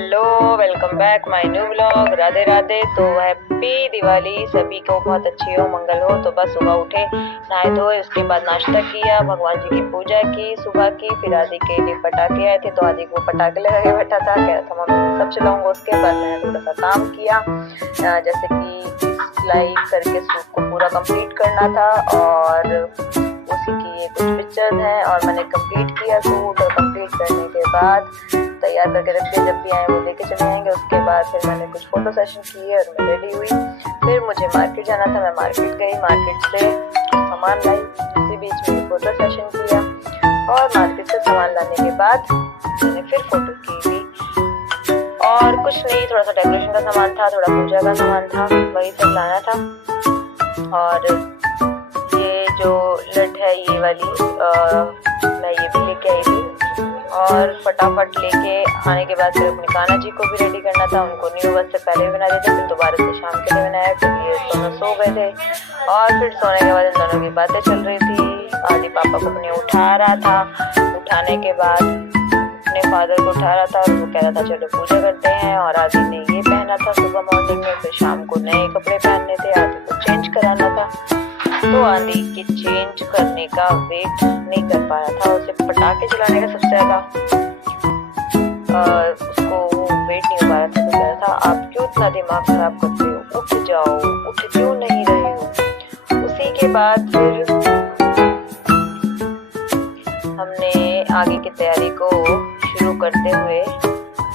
Hello, welcome back my new blog. Radhe Radhe. तो happy Diwali, सभी को बहुत अच्छी हो, मंगल हो। तो बस सुबह उठे, नहाए धोए, उसके बाद नाश्ता किया, भगवान जी की पूजा की सुबह की। फिर आदि के लिए पटाखे आए थे तो आदि को पटाखे लगा के बैठा था, कह रहा था मम्मी सब चलाऊंगा। उसके बाद मैंने थोड़ा सा काम किया, जैसे कि सिलाई करके सूट को पूरा कंप्लीट करना था और उसी की ये कुछ पिक्चर्स हैं और मैंने कंप्लीट किया सूट। और कंप्लीट करने के बाद तैयार करके रख दिया, जब भी आए वो लेके चले जाएंगे। उसके बाद फिर मैंने कुछ फोटो सेशन किए और मैं रेडी हुई। फिर मुझे मार्केट जाना था, मैं मार्केट गई, मार्केट से सामान लाई, इसी बीच में फोटो सेशन किया। और मार्केट से सामान लाने के बाद मैंने फिर फोटो की भी। और कुछ नहीं, थोड़ा सा डेकोरेशन का सामान था, थोड़ा पूजा का सामान था, वही सब लाना था। और ये जो लट है ये वाली मैं ये भी लेके आई थी। और फटाफट लेके आने के बाद फिर अपने कान्हा जी को भी रेडी करना था। उनको न्यू बस से पहले भी बना दिया था, फिर दोबारा से शाम के लिए बनाया। फिर ये दोनों सो गए थे और फिर सोने के बाद इन दोनों की बातें चल रही थी। आदि पापा को अपने उठा रहा था, उठाने के बाद अपने फादर को उठा रहा था और वो कह रहा था चलो पूजा करते हैं। और आदि ने ये पहना था सुबह मॉर्निंग में, फिर शाम को नए कपड़े पहनने थे, आदि को चेंज कराना था। तो आदि के चेंज करने का वेट नहीं कर पा रहा था, उसे पटाखे चलाने का सबसे ज्यादा उसको वेट नहीं हो पा रहा था। तो कह रहा था आप क्यों इतना दिमाग खराब करते हो, उठ जाओ, उठ क्यों नहीं रहे हो। उसी के बाद फिर हमने आगे की तैयारी को शुरू करते हुए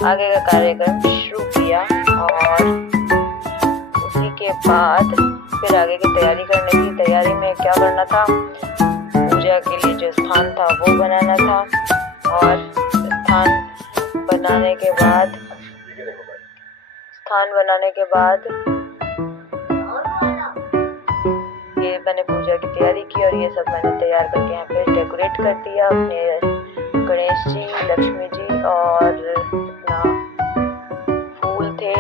आगे का कार्यक्रम शुरू किया। और उसी के बाद फिर आगे की तैयारी करने की तैयारी में क्या करना था, पूजा के लिए जो स्थान था वो बनाना था। और स्थान बनाने के बाद ये मैंने पूजा की तैयारी की और ये सब मैंने तैयार करके यहाँ पे डेकोरेट कर दिया। अपने गणेश जी, लक्ष्मी जी और अपना फूल थे,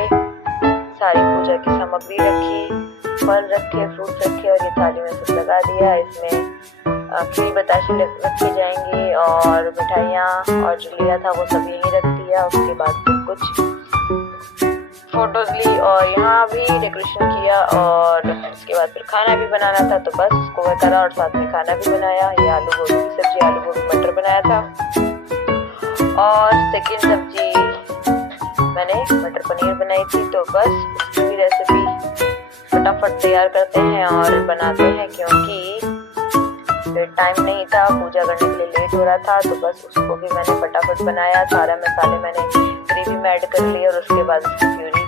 सारी पूजा की सामग्री रखी, फल रखे, फ्रूट रखे और ये थाली में सब लगा दिया। इसमें खीर बताशे रखे जाएंगे और मिठाइयाँ और जो लिया था वो सब यहीं रख दिया। उसके बाद फिर कुछ फोटोज ली और यहाँ भी डेकोरेशन किया। और उसके बाद फिर खाना भी बनाना था, तो बस उसको वह करा और साथ में खाना भी बनाया। ये आलू गोभी की सब्जी, आलू गोभी मटर बनाया था। और सेकंड सब्जी मैंने मटर पनीर बनाई थी। तो बस उसकी भी रेसिपी फटाफट तैयार करते हैं और बनाते हैं, क्योंकि फिर टाइम नहीं था, पूजा करने के लिए लेट हो रहा था। तो बस उसको भी मैंने फटाफट बनाया, सारा मसाले मैंने ग्रेवी में ऐड कर लिए और उसके बाद उसकी प्यूरी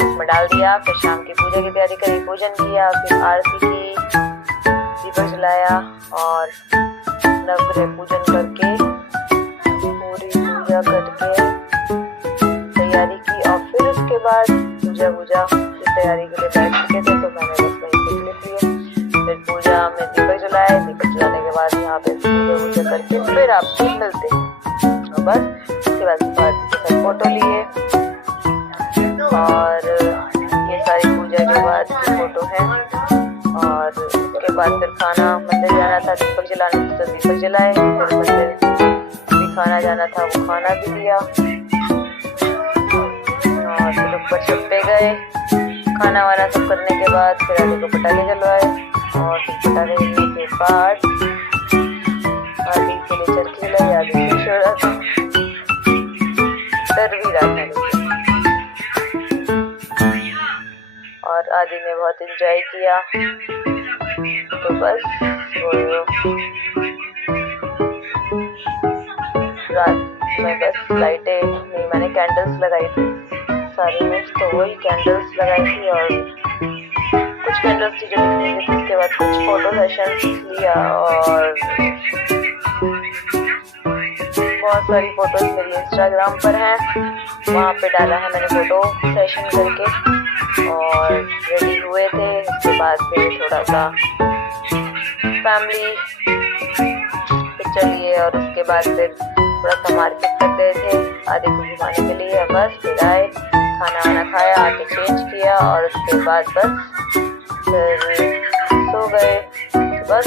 उसमें डाल दिया। फिर शाम की पूजा की तैयारी करी, पूजन किया, फिर आरती की, दीपक जलाया और नवग्रह पूजन करके पूरी पूजा करके तैयारी की। और फिर उसके बाद पूजा की तैयारी के लिए बैठ चुके थे, तो मैंने बस वहीं पे क्लिप लिए। फिर पूजा में दीपक जलाए, दीपक जलाने के बाद यहाँ पे पूजा करके फिर आपसे मिलते हैं। और बस उसके बाद फोटो लिए और ये सारी पूजा के बाद की फोटो है। और उसके बाद फिर खाना, मंदिर जाना था, दीपक जलाने थे तो दीपक जलाए, फिर मंदिर भी खाना जाना था, वो खाना भी दिया। और फिर ऊपर छत पे गए, खाना वाना सब करने के बाद फिर आदि को पटाखे जलवाए। और फिर पटाखे जलने के बाद आदि के लिए चरखी जलाई, आदि खुश हो रहा था, डर भी रहा था। और आदि ने बहुत एंजॉय किया। तो बस रात में बस लाइटें नहीं, मैंने कैंडल्स लगाई थी सारी में, तो वही कैंडल्स लगाई थी। और कुछ कैंडल्स थी जो दिखने की थी। उसके बाद कुछ फोटो सेशंस लिया और बहुत सारी फोटोज मेरी इंस्टाग्राम पर हैं, वहाँ पे डाला है मैंने फोटो सेशन करके। और रेडी हुए थे, उसके बाद फिर थोड़ा सा फैमिली पिक्चर लिए और उसके बाद फिर थोड़ा सा मार्केट तक गए थे आदि को घुमाने के लिए। बस फिर आए, खाना वाना खाया, आके चेंज किया और उसके बाद बस फिर सो गए। बस